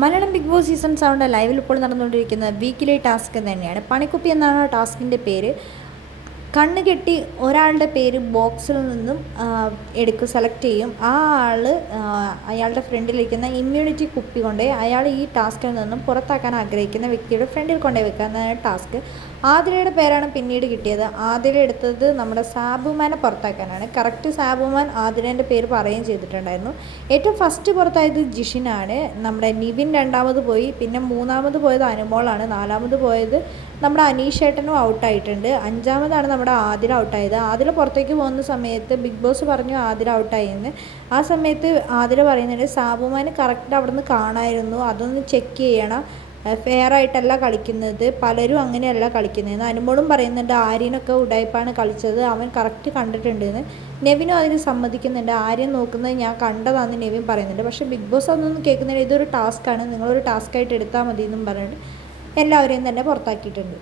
Malayalam big boss season 7 ലൈവിൽ ഇപ്പോൾ നടന്നുകൊണ്ടിരിക്കുന്ന വീക്കിലി ടാസ്ക് തന്നെയാണ്. പണിക്കുപ്പി എന്നാണ് ടാസ്കിൻ്റെ പേര്. കണ്ണ് കെട്ടി ഒരാളുടെ പേര് ബോക്സിൽ നിന്നും സെലക്ട് ചെയ്യും. ആ ആൾ അയാളുടെ ഫ്രണ്ടിലിരിക്കുന്ന ഇമ്മ്യൂണിറ്റി കുപ്പി കൊണ്ട് അയാൾ ഈ ടാസ്കിൽ നിന്നും പുറത്താക്കാൻ ആഗ്രഹിക്കുന്ന വ്യക്തിയുടെ ഫ്രണ്ടിൽ കൊണ്ടുപോയി വെക്കുക എന്നതാണ് ടാസ്ക്. ആതിരയുടെ പേരാണ് പിന്നീട് കിട്ടിയത്. ആതിര എടുത്തത് നമ്മുടെ സാബുമാനെ പുറത്താക്കാനാണ്. കറക്റ്റ് സാബുമാൻ ആതിരേൻ്റെ പേര് പറയുകയും ചെയ്തിട്ടുണ്ടായിരുന്നു. ഏറ്റവും ഫസ്റ്റ് പുറത്തായത് ജിഷിനാണ്. നമ്മുടെ നിവിൻ രണ്ടാമത് പോയി, പിന്നെ മൂന്നാമത് പോയത് അനുമോളാണ്, നാലാമത് പോയത് നമ്മുടെ അനീഷേട്ടനും ഔട്ടായിട്ടുണ്ട്, അഞ്ചാമതാണ് നമ്മുടെ ആതിര ഔട്ടായത്. ആതിര പുറത്തേക്ക് പോകുന്ന സമയത്ത് ബിഗ് ബോസ് പറഞ്ഞു ആതിര ഔട്ടായെന്ന്. ആ സമയത്ത് ആതിര പറയുന്നുണ്ട് സാബുമാന് കറക്റ്റ് അവിടെ നിന്ന് കാണായിരുന്നു, അതൊന്ന് ചെക്ക് ചെയ്യണം, ഫെയർ ആയിട്ടല്ല കളിക്കുന്നത്, പലരും അങ്ങനെയല്ല കളിക്കുന്നതെന്ന്. അനുമോളും പറയുന്നുണ്ട് ആര്യനൊക്കെ ഉടായ്പാണ് കളിച്ചത്, അവൻ കറക്റ്റ് കണ്ടിട്ടുണ്ടെന്ന്. നെവിനും അതിന് സമ്മതിക്കുന്നുണ്ട്, ആര്യൻ നോക്കുന്നത് ഞാൻ കണ്ടതാണെന്ന് നെവിൻ പറയുന്നുണ്ട്. പക്ഷേ ബിഗ് ബോസ് അതൊന്നും കേൾക്കുന്നില്ല, ഇതൊരു ടാസ്ക്കാണ്, നിങ്ങളൊരു ടാസ്ക്കായിട്ട് എടുത്താൽ മതി എന്നും പറഞ്ഞിട്ട് എല്ലാവരെയും തന്നെ പുറത്താക്കിയിട്ടുണ്ട്.